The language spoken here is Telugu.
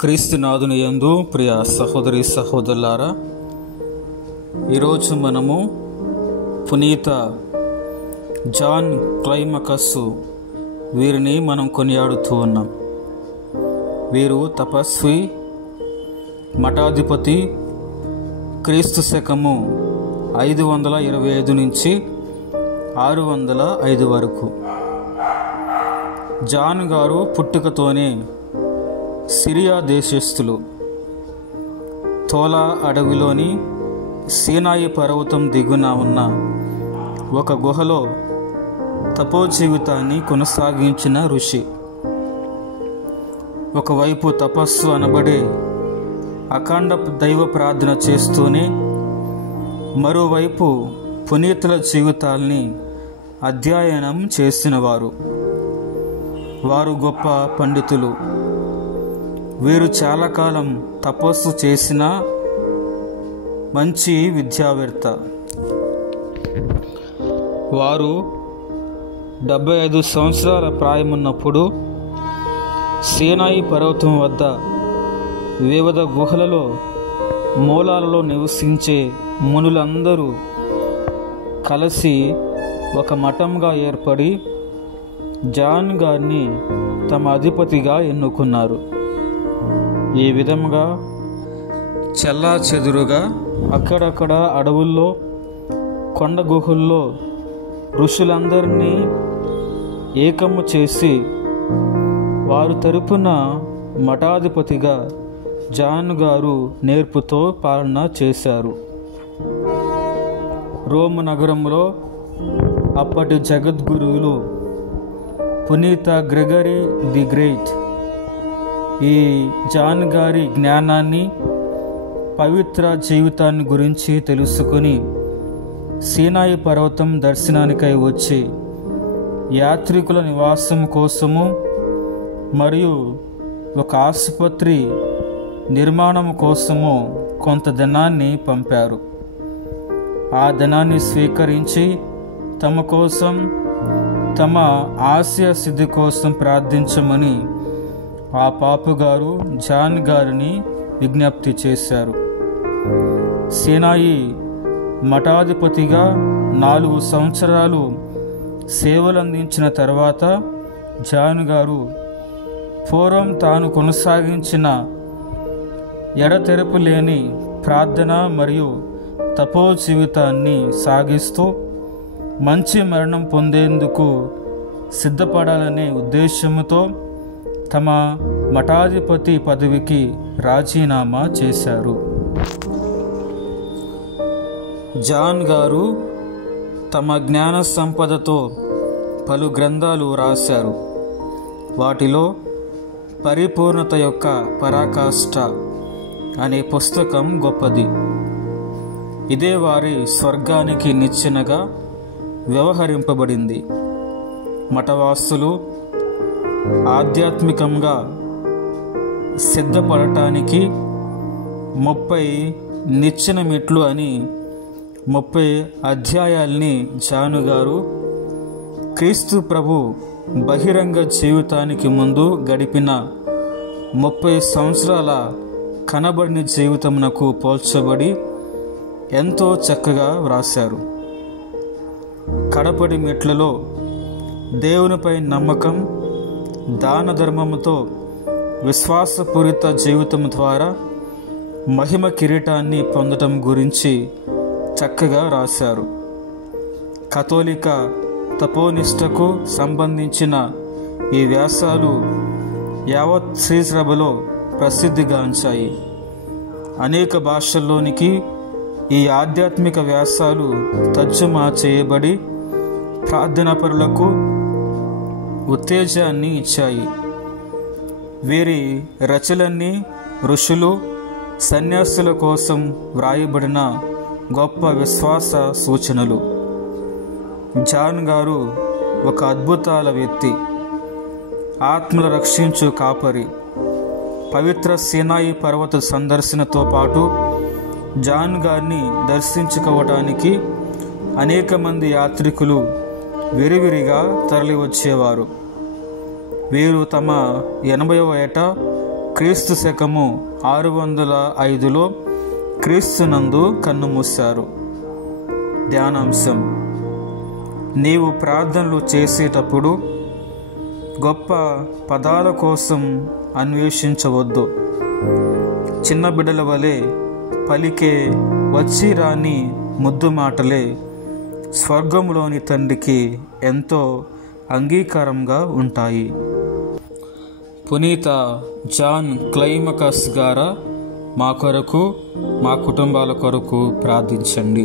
క్రీస్తునాథుని యందు ప్రియ సహోదరి సహోదరులారా, ఈరోజు మనము పునీత జాన్ క్లైమకస్ వీరిని మనం కొనియాడుతూ ఉన్నాం. వీరు తపస్వి, మఠాధిపతి. క్రీస్తు శకము 525 నుంచి 605 వరకు. జాన్ గారు పుట్టుకతోనే సిరియా దేశస్థులు. తోలా అడవిలోని సీనాయి పర్వతం దిగున ఉన్న ఒక గుహలో తపో జీవితాన్ని కొనసాగించిన ఋషి. ఒకవైపు తపస్సు అనబడే అఖండ దైవ ప్రార్థన చేస్తూనే మరోవైపు పునీతుల జీవితాల్ని అధ్యయనం చేసినవారు. వారు గొప్ప పండితులు. వీరు చాలా కాలం తపస్సు చేసిన మంచి విద్యావేత్త. వారు 75 సంవత్సరాల ప్రాయమున్నప్పుడు సీనాయి పర్వతం వద్ద వివిధ గుహలలో మూలాలలో నివసించే మునులందరూ కలిసి ఒక మఠంగా ఏర్పడి జాన్ గారిని తమ అధిపతిగా ఎన్నుకున్నారు. ఈ విధముగా చెల్లా చెదురుగా అక్కడక్కడ అడవుల్లో, కొండ గుహల్లో ఋషులందరినీ ఏకము చేసి వారు తరపున మఠాధిపతిగా జాన్ గారు నేర్పుతో పాలన చేశారు. రోమ్ నగరంలో అప్పటి జగద్గురువులు పునీత గ్రెగరీ ది గ్రేట్ ఈ జాన్ గారి జ్ఞానాన్ని, పవిత్ర జీవితాన్ని గురించి తెలుసుకుని సీనాయి పర్వతం దర్శనానికై వచ్చి యాత్రికుల నివాసం కోసము మరియు ఒక ఆసుపత్రి నిర్మాణం కోసము కొంత ధనాన్ని పంపారు. ఆ ధనాన్ని స్వీకరించి తమ కోసం, తమ ఆశయ సిద్ధి కోసం ప్రార్థించమని ఆ పాపుగారు జాన్ గారిని విజ్ఞప్తి చేశారు. సీనాయి మఠాధిపతిగా 4 సంవత్సరాలు సేవలందించిన తర్వాత జాన్ గారు పూర్వం తాను కొనసాగించిన ఎడతెరపు లేని ప్రార్థన మరియు తపో జీవితాన్ని సాగిస్తూ మంచి మరణం పొందేందుకు సిద్ధపడాలనే ఉద్దేశంతో తమ మఠాధిపతి పదవికి రాజీనామా చేశారు. జాన్ గారు తమ జ్ఞాన సంపదతో పలు గ్రంథాలు రాశారు. వాటిలో పరిపూర్ణత యొక్క పరాకాష్ఠ అనే పుస్తకం గొప్పది. ఇదే వారి స్వర్గానికి నిచ్చెనగా వ్యవహరింపబడింది. మఠవాసులు ఆధ్యాత్మికంగా సిద్ధపడటానికి 30 నిచ్చెన మెట్లు అని 30 అధ్యాయాల్ని జాను గారు క్రీస్తు ప్రభు బహిరంగ జీవితానికి ముందు గడిపిన 30 సంవత్సరాల కనబడిన జీవితమునకు పోల్చబడి ఎంతో చక్కగా వ్రాశారు. కడపడి మెట్లలో దేవునిపై నమ్మకం, దాన ధర్మముతో విశ్వాసపూరిత జీవితం ద్వారా మహిమ కిరీటాన్ని పొందటం గురించి చక్కగా రాశారు. కథోలిక తపోనిష్టకు సంబంధించిన ఈ వ్యాసాలు యావత్ శ్రీసభలో ప్రసిద్ధిగాంచాయి. అనేక భాషల్లోనికి ఈ ఆధ్యాత్మిక వ్యాసాలు తర్జుమా చేయబడి ప్రార్థనాపరులకు ఉత్తేజాన్ని ఇచ్చాయి. వీరి రచనలన్నీ ఋషులు, సన్యాసుల కోసం వ్రాయబడిన గొప్ప విశ్వాస సూచనలు. జాన్ గారు ఒక అద్భుతాల వ్యక్తి, ఆత్మల రక్షించు కాపరి. పవిత్ర సీనాయి పర్వత సందర్శనతో పాటు జాన్ గారిని దర్శించుకోవడానికి అనేక మంది యాత్రికులు విరివిరిగా తరలి వచ్చేవారు. వీరు తమ 80వ ఏట క్రీస్తు శకము 605లో క్రీస్తునందు కన్నుమూశారు. ధ్యానాంశం: నీవు ప్రార్థనలు చేసేటప్పుడు గొప్ప పదాల కోసం అన్వేషించవద్దు. చిన్న బిడ్డల వలె పలికే వచ్చి రాని ముద్దు మాటలే స్వర్గంలోని తండ్రికి ఎంతో అంగీకారంగా ఉంటాయి. పునీత జాన్ క్లైమకస్ గారా మా కొరకు, మా కుటుంబాల కొరకు ప్రార్థించండి.